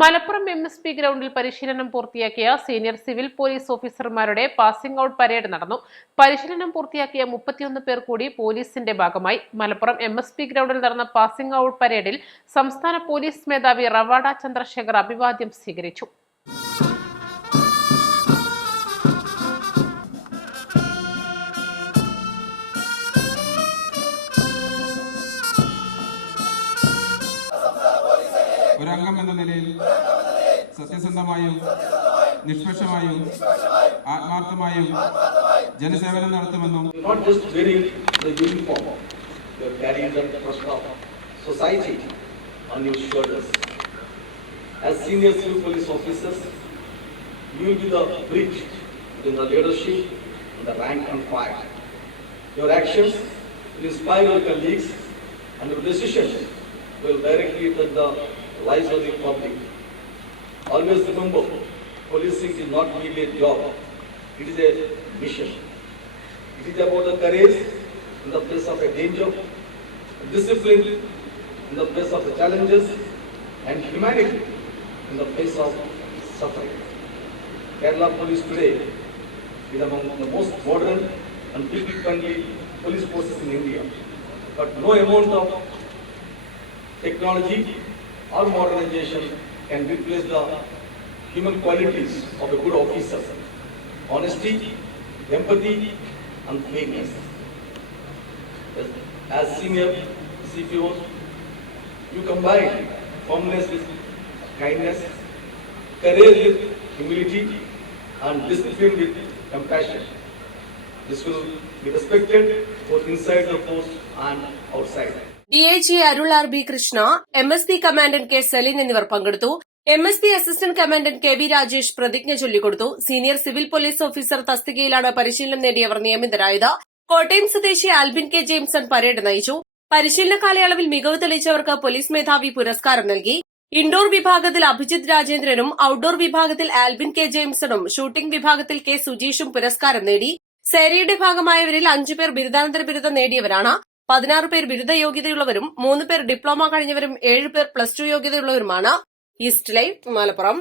മലപ്പുറം MSP ഗ്രൗണ്ടിൽ പരിശീലനം പൂർത്തിയാക്കിയ സീനിയർ സിവിൽ പോലീസ് ഓഫീസർമാരുടെ പാസിംഗ് ഔട്ട് പരേഡ് നടന്നു. പരിശീലനം പൂർത്തിയാക്കിയ 31 പേർ കൂടി പോലീസിന്റെ ഭാഗമായി. മലപ്പുറം MSP ഗ്രൗണ്ടിൽ നടന്ന പാസിംഗ് ഔട്ട് പരേഡിൽ സംസ്ഥാന പോലീസ് മേധാവി റവാഡ ചന്ദ്രശേഖർ അഭിവാദ്യം സ്വീകരിച്ചു. ഒരംഗം എന്ന നിലയിൽ സത്യസന്ധമായും നിഷ്പക്ഷമായും ആത്മാർത്ഥമായും ജനസേവനം നടത്തുമെന്നും As senior civil police officers, you will be the bridge between the leadership and the rank and file. Your actions will inspire your colleagues, and your decisions will directly touch the lives of the public. Always remember, policing is not merely a job, it is a mission. It is about the courage in the face of a danger, discipline in the face of the challenges, and humanity in the face of suffering. Kerala Police today is among the most modern and people-friendly police forces in India. But no amount of technology or modernization can replace the human qualities of a good officer: honesty, empathy, and fairness. As senior CPOs, you combine firmness with kindness, courage with humility, and discipline with compassion. This will be respected both inside the force and outside. DIG Arul RB Krishna, MSP commandant K Salin എന്നിവർ പങ്കെടുത്തു. MSP assistant commandant KV Rajesh പ്രതിജ്ഞ ചൊല്ലിക്കൊടുത്തു. Senior civil police officer തസ്തികയിലാണ് പരിശീലനം നേടിയവർ നിയമിതരായത്. കോട്ടയം സ്വദേശി Albin K Jameson parade നയിച്ചു. പരിശീലന കാലയളവിൽ മികവ് തെളിയിച്ചവർക്ക് പോലീസ് മേധാവി പുരസ്കാരം നൽകി. ഇൻഡോർ വിഭാഗത്തിൽ അഭിജിത് രാജേന്ദ്രനും ഔട്ട്ഡോർ വിഭാഗത്തിൽ ആൽബിൻ K ജെയിംസണും ഷൂട്ടിംഗ് വിഭാഗത്തിൽ K സുജീഷും പുരസ്കാരം നേടി. സേനയുടെ ഭാഗമായവരിൽ 5 പേർ ബിരുദാനന്തര ബിരുദം നേടിയവരാണ്. 16 പേർ ബിരുദ യോഗ്യതയുള്ളവരും 3 പേർ ഡിപ്ലോമ കഴിഞ്ഞവരും 7 പേർ +2 യോഗ്യതയുള്ളവരുമാണ്. East live, Malappuram.